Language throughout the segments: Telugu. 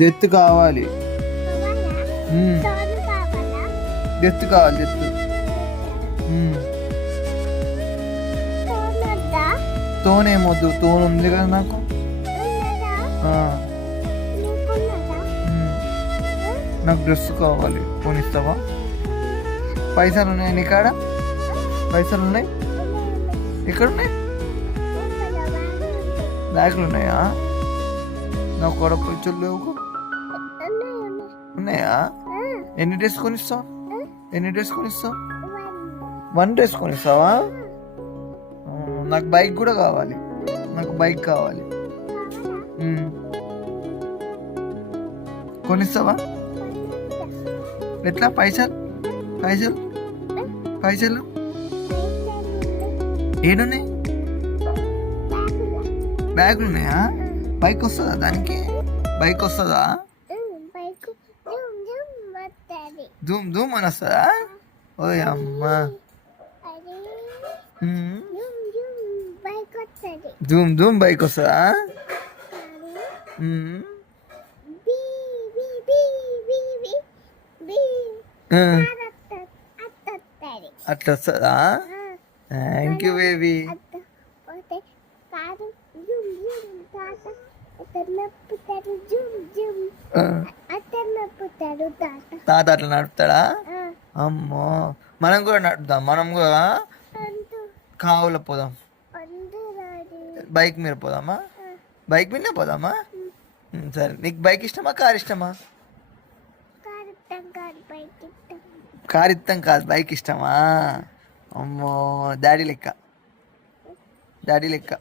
డెత్ కావాలి. కావాలా? తోడు కావాలా? డెత్ కావాలి, డెత్. తోనొద్దా? తోనేమొద్దు, తోను ఉంది కదా నాకు. ఉన్నదా? ఆ, నీకున్నదా? నాకు డ్రెస్ కావాలి, కొనిస్తావా? పైసలు ఉన్నాయి నీ కాడ? పైసలు ఉన్నాయి? ఎక్కడ ఉన్నాయి? బ్యాగులు ఉన్నాయా? నాకు కూడా పైసలు లేవు. ఉన్నాయా? ఎన్ని డ్రెస్ కొనిస్తావు? ఎన్ని డ్రెస్ కొనిస్తావు? 1 డ్రెస్ కొనిస్తావా? నాకు బైక్ కూడా కావాలి, నాకు బైక్ కావాలి. కొనిస్తావా? ఎట్లా? పైసలు పైసలు పైసలు ఏడున్నాయి? బ్యాగులు ఉన్నాయా? బైక్ వస్తుందా దానికి? బైక్ వస్తుందా? ధూమ్ ధూమ్ అని వస్తుందా? ఓయ్ అమ్మ, ధూమ్ ధూమ్ బైక్ వస్తుందా? అట్లా వస్తుందా? Thank you baby. తాత అట్లా నడుపుతాడా? అమ్మో, మనం కూడా నడుపుదాం. మనం కూడా కావులో పోదాం, బైక్ మీద పోదామా? బైక్ మీదనే పోదామా? సరే, నీకు బైక్ ఇష్టమా, కార్ ఇష్టమా? కార్ ఇస్తాం కాదు, బైక్ ఇష్టమా? అమ్మో, డాడీ లెక్క, డాడీ లెక్క.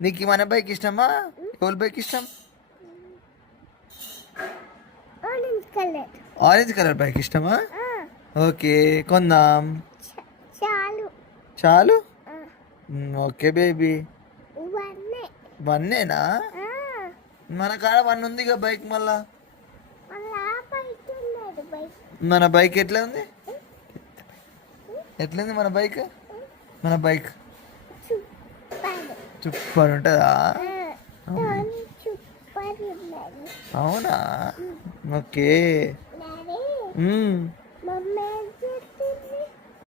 నీకు మన బైక్ ఇష్టమా? ఎవరి బైక్ ఇష్టం? ఆరెంజ్ కలర్ బైక్ ఇష్టమా? ఓకే, కొందాం. చాలు. Okay baby. 1ఏనా? మన కాడ 1 ఉందిగా బైక్. మళ్ళా మన బైక్ ఎట్లా ఉంది? ఎట్లుంది మన బైక్? మన బైక్ సూపర్ ఉంటుందా? అవునా? ఓకే.